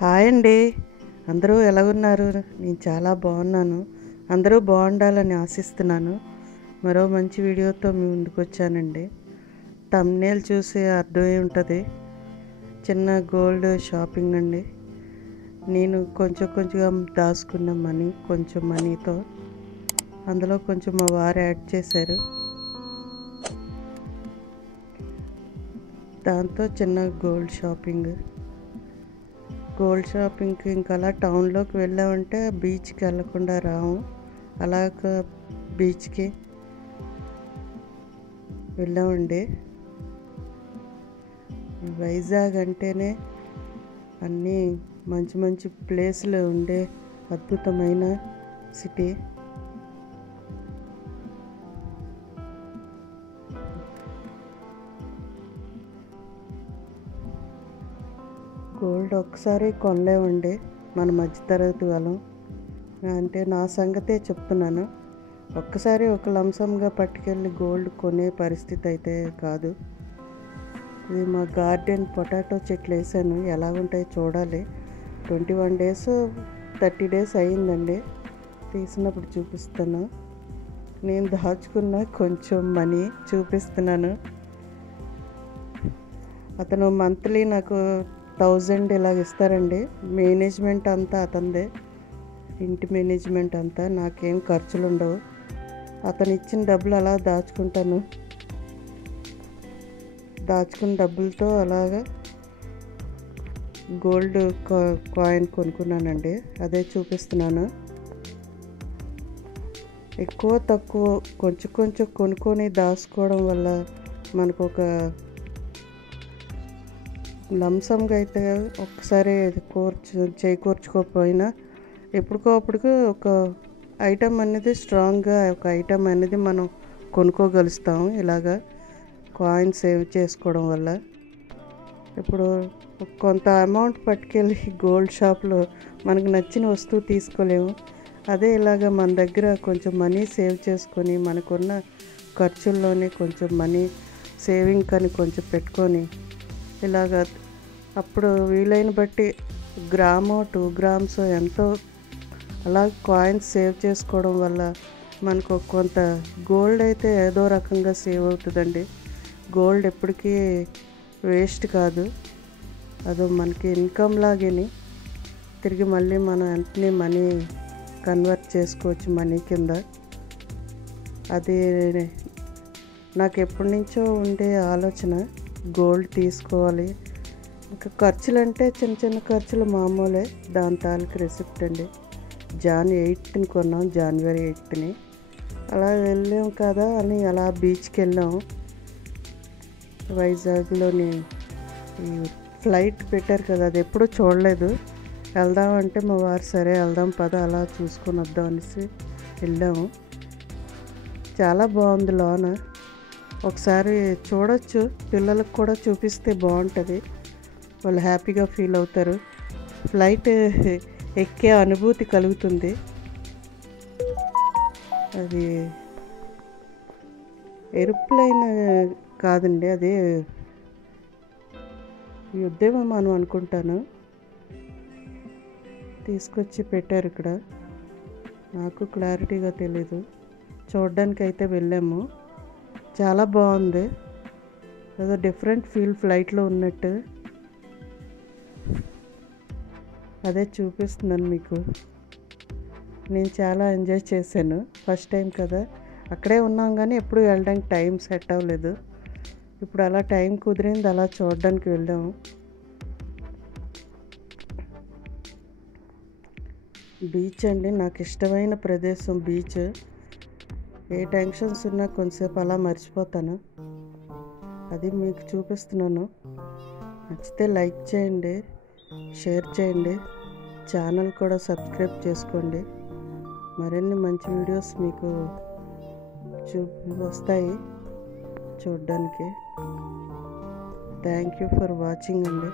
Hi అండి. అందరూ ఎలాగున్నారు? నేను చాలా బాగున్నాను. అందరూ బాగుండాలని ఆశిస్తున్నాను. మరో మంచి వీడియోతో మీ ముందుకు వచ్చానండి. థంబ్నెయిల్ చూసి అర్థమై ఉంటుంది. చిన్న గోల్డ్ షాపింగ్ అండి. నేను కొంచెంగా దాచుకున్న మనీ, కొంచెం మనీతో అందులో కొంచెం మా వారు యాడ్ చేశారు. దాంతో చిన్న గోల్డ్ షాపింగ్కి ఇంకా అలా టౌన్లోకి వెళ్ళామంటే బీచ్కి వెళ్ళకుండా రాము. అలాగ బీచ్కి వెళ్ళామండి. వైజాగ్ అంటేనే అన్నీ మంచి మంచి ప్లేసులు ఉండే అద్భుతమైన సిటీ. గోల్డ్ ఒక్కసారి కొనలేమండి మన మధ్యతరగతి వాళ్ళం. అంటే నా సంగతే చెప్తున్నాను. ఒక్కసారి ఒక లంసంగా పట్టుకెళ్ళి గోల్డ్ కొనే పరిస్థితి అయితే కాదు. ఇది మా గార్డెన్ పొటాటో చెట్లు వేసాను, ఎలా ఉంటాయో చూడాలి. 21 days 30 days అయ్యిందండి. తీసినప్పుడు చూపిస్తాను. నేను దాచుకున్న కొంచెం మనీ చూపిస్తున్నాను. అతను మంత్లీ నాకు 1000 ఇలాగ ఇస్తారండి. మేనేజ్మెంట్ అంతా అతనిదే, ఇంటి మేనేజ్మెంట్ అంతా. నాకేం ఖర్చులు ఉండవు. అతను ఇచ్చిన డబ్బులు అలా దాచుకుంటాను. దాచుకున్న డబ్బులతో అలాగా గోల్డ్ కాయిన్ కొనుక్కున్నానండి. అదే చూపిస్తున్నాను. ఎక్కువ తక్కువ కొంచెం కొనుక్కొని దాచుకోవడం వల్ల మనకు ఒక లంసంగా అయితే ఒక్కసారి చేకూర్చుకోకపోయినా ఎప్పటికో ఒక ఐటమ్ అనేది స్ట్రాంగ్గా ఒక ఐటమ్ అనేది మనం కొనుక్కోగలుస్తాం. ఇలాగా కాయిన్ సేవ్ చేసుకోవడం వల్ల. ఇప్పుడు కొంత అమౌంట్ పట్టుకెళ్ళి గోల్డ్ షాప్లో మనకు నచ్చిన వస్తువు తీసుకోలేము. అదే ఇలాగ మన దగ్గర కొంచెం మనీ సేవ్ చేసుకొని మనకున్న ఖర్చుల్లోనే కొంచెం మనీ సేవింగ్ అని కొంచెం పెట్టుకొని ఇలాగ అప్పుడు వీలైన బట్టి గ్రామో 2 grams ఎంతో అలా కాయిన్స్ సేవ్ చేసుకోవడం వల్ల మనకు కొంత గోల్డ్ అయితే ఏదో రకంగా సేవ్ అవుతుందండి. గోల్డ్ ఎప్పటికీ వేస్ట్ కాదు. అదో మనకి ఇన్కమ్ లాగేని తిరిగి మళ్ళీ మనం వెంటనే మనీ కన్వర్ట్ చేసుకోవచ్చు మనీ కింద. అది నాకు ఎప్పటి నుంచో ఉండే ఆలోచన, గోల్డ్ తీసుకోవాలి. ఇంకా ఖర్చులు అంటే చిన్న ఖర్చులు మామూలే. దాని తాలూకు రెసిప్ట్ అండి. January 8th కొన్నాం, January 8th. అలా వెళ్ళాం కదా అని అలా బీచ్కి వెళ్ళాం. వైజాగ్లోని ఈ ఫ్లైట్ పెట్టారు కదా, అది ఎప్పుడూ చూడలేదు. వెళ్దామంటే మా వారు సరే వెళ్దాం పద అలా చూసుకొని వద్దాం అనేసి వెళ్ళాము. చాలా బాగుంది లోన. ఒకసారి చూడొచ్చు, పిల్లలకు కూడా చూపిస్తే బాగుంటుంది. వాళ్ళు హ్యాపీగా ఫీల్ అవుతారు. ఫ్లైట్ ఎక్కే అనుభూతి కలుగుతుంది. అది ఏరోప్లేన్ కాదండి, అది యుద్ధ విమానం అనుకుంటాను. తీసుకొచ్చి పెట్టారు ఇక్కడ. నాకు క్లారిటీగా తెలీదు. చూడడానికి అయితే వెళ్ళాము. చాలా బాగుంది. ఏదో డిఫరెంట్ ఫీల్ ఫ్లైట్లో ఉన్నట్టు. అదే చూపిస్తున్నాను మీకు. నేను చాలా ఎంజాయ్ చేశాను. ఫస్ట్ టైం కదా, అక్కడే ఉన్నాం కానీ ఎప్పుడు వెళ్ళడానికి టైం సెట్ అవ్వలేదు. ఇప్పుడు అలా టైం కుదిరింది, అలా చూడడానికి వెళ్ళాము. బీచ్ అండి, నాకు ఇష్టమైన ప్రదేశం బీచ్. ఏ టెన్షన్స్ ఉన్నా కొంతసేపు అలా మర్చిపోతాను. అది మీకు చూపిస్తున్నాను. నచ్చితే లైక్ చేయండి, షేర్ చేయండి, ఛానల్ కూడా సబ్స్క్రైబ్ చేసుకోండి. మరిన్ని మంచి వీడియోస్ మీకు వస్తాయి చూడడానికి. థ్యాంక్ యూ ఫర్ వాచింగ్ అండి.